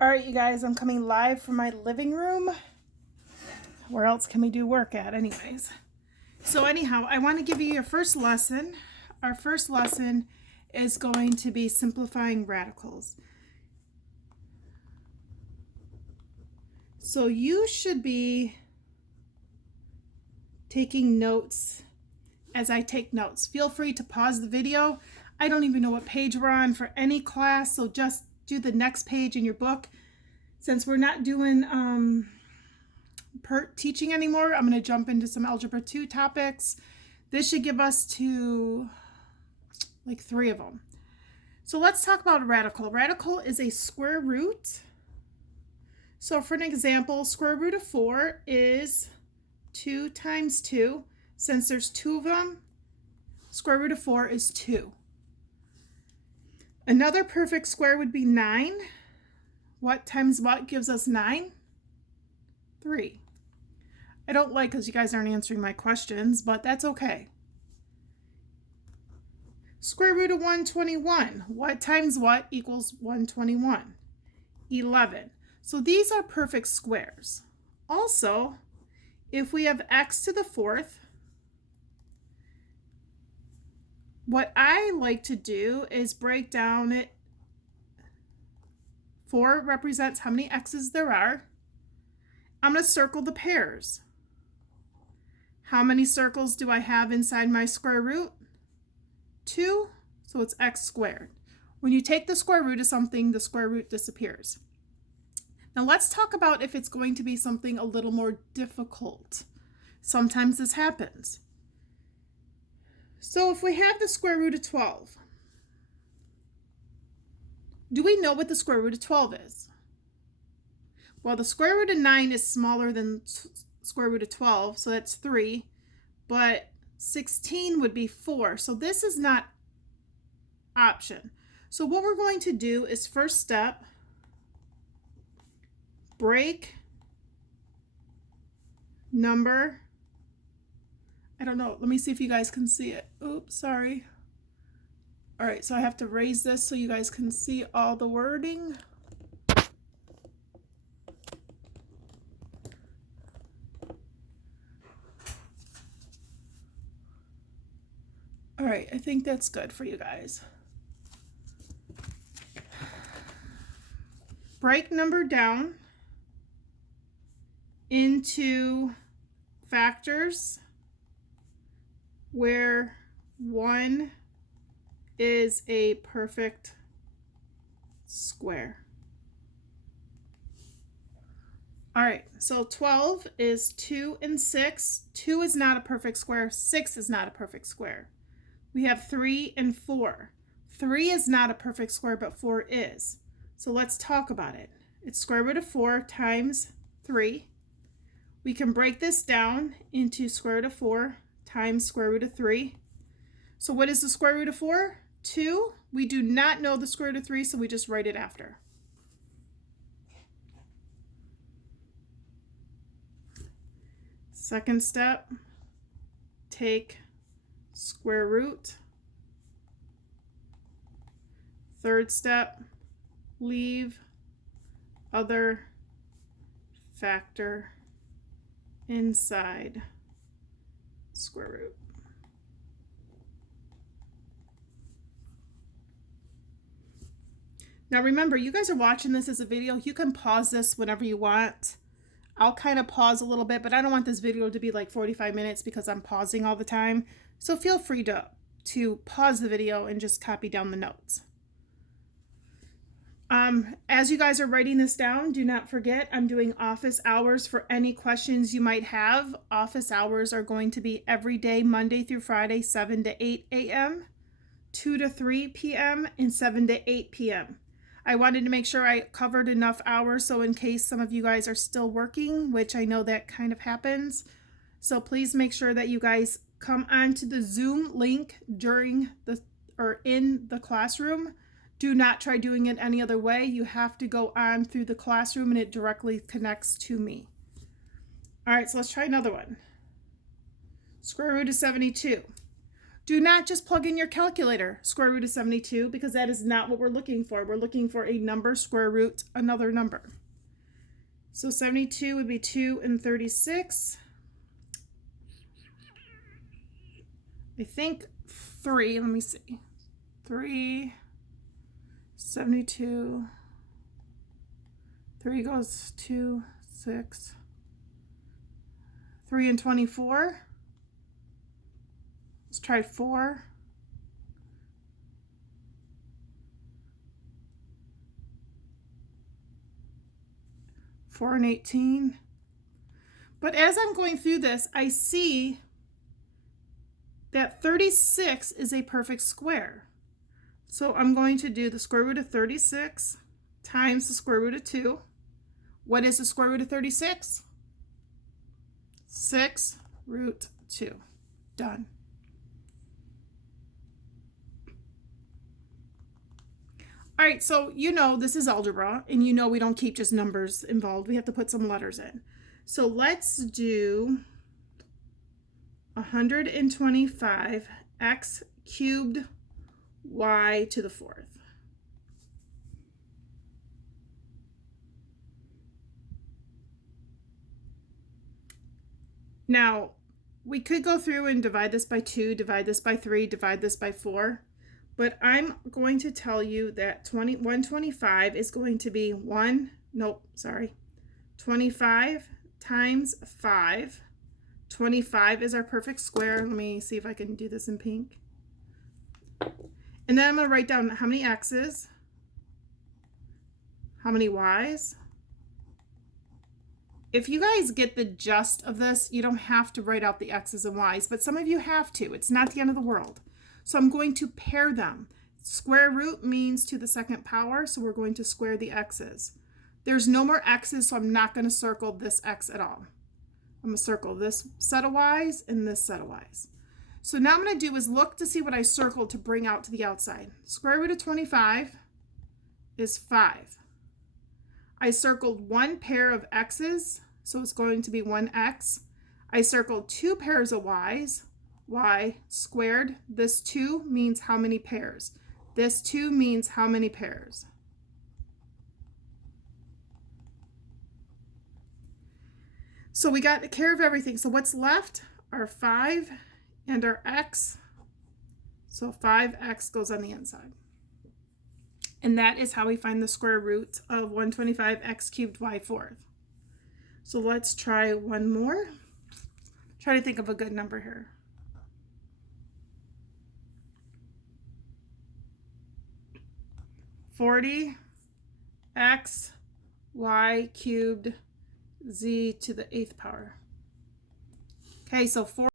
All right, you guys, I'm coming live from my living room. Where else can we do work at, anyways? So anyhow, I want to give you your first lesson. Our first lesson is going to be simplifying radicals. So you should be taking notes as I take notes. Feel free to pause the video. I don't even know what page we're on for any class, so just do the next page in your book. Since we're not doing teaching anymore, I'm going to jump into some Algebra 2 topics. This should give us to like 3 of them. So let's talk about a radical. A radical is a square root. So for an example, square root of 4 is 2 times 2. Since there's 2 of them, square root of 4 is 2. Another perfect square would be 9. What times what gives us 9? 3. I don't like because you guys aren't answering my questions, but that's okay. Square root of 121. What times what equals 121? 11. So these are perfect squares. Also, if we have x to the 4th, what I like to do is break down it. 4 represents how many x's there are. I'm going to circle the pairs. How many circles do I have inside my square root? 2, so it's x squared. When you take the square root of something, the square root disappears. Now let's talk about if it's going to be something a little more difficult. Sometimes this happens. So if we have the square root of 12, do we know what the square root of 12 is? Well, the square root of 9 is smaller than square root of 12, so that's 3, but 16 would be 4, so this is not option. So what we're going to do is, first step, break number. I don't know, let me see if you guys can see it. Oops, sorry. All right, so I have to raise this so you guys can see all the wording. All right, I think that's good for you guys. Break number down into factors where 1 is a perfect square. All right, so 12 is 2 and 6. 2 is not a perfect square. 6 is not a perfect square. We have 3 and 4. 3 is not a perfect square, but 4 is. So let's talk about it. It's square root of 4 times 3. We can break this down into square root of 4 times square root of 3. So what is the square root of 4? 2. We do not know the square root of 3, so we just write it after. Second step, take square root. Third step, leave other factor inside square root. Now remember, you guys are watching this as a video. You can pause this whenever you want. I'll kind of pause a little bit, but I don't want this video to be like 45 minutes because I'm pausing all the time. So feel free to pause the video and just copy down the notes. As you guys are writing this down, do not forget I'm doing office hours for any questions you might have. Office hours are going to be every day, Monday through Friday, 7 to 8 a.m., 2 to 3 p.m., and 7 to 8 p.m. I wanted to make sure I covered enough hours so in case some of you guys are still working, which I know that kind of happens. So please make sure that you guys come onto the Zoom link during the or in the classroom. Do not try doing it any other way. You have to go on through the classroom and it directly connects to me. All right, so let's try another one. Square root of 72. Do not just plug in your calculator, square root of 72, because that is not what we're looking for. We're looking for a number, square root, another number. So 72 would be 2 and 36. I think 3, let me see. 3, 72, 3 goes 2, 6, 3 and 24. Let's try 4. 4 and 18. But as I'm going through this, I see that 36 is a perfect square. So I'm going to do the square root of 36 times the square root of 2. What is the square root of 36? 6 root 2. Done. All right, so you know this is algebra, and you know we don't keep just numbers involved. We have to put some letters in. So let's do 125 x cubed y to the 4th. Now, we could go through and divide this by 2, divide this by 3, divide this by 4. But I'm going to tell you that 125 is going to be 25 times 5. 25 is our perfect square. Let me see if I can do this in pink. And then I'm going to write down how many x's, how many y's. If you guys get the gist of this, you don't have to write out the x's and y's, but some of you have to. It's not the end of the world. So I'm going to pair them. Square root means to the 2nd power, so we're going to square the x's. There's no more x's, so I'm not going to circle this x at all. I'm going to circle this set of y's and this set of y's. So now what I'm going to do is look to see what I circled to bring out to the outside. Square root of 25 is 5. I circled one pair of x's, so it's going to be 1x. I circled 2 pairs of y's. Y squared. This 2 means how many pairs? This 2 means how many pairs? So we got care of everything. So what's left are 5 and our x. So 5x goes on the inside. And that is how we find the square root of 125 x cubed y 4th. So let's try one more. Try to think of a good number here. 40 x y cubed z to the 8th power. Okay, so 4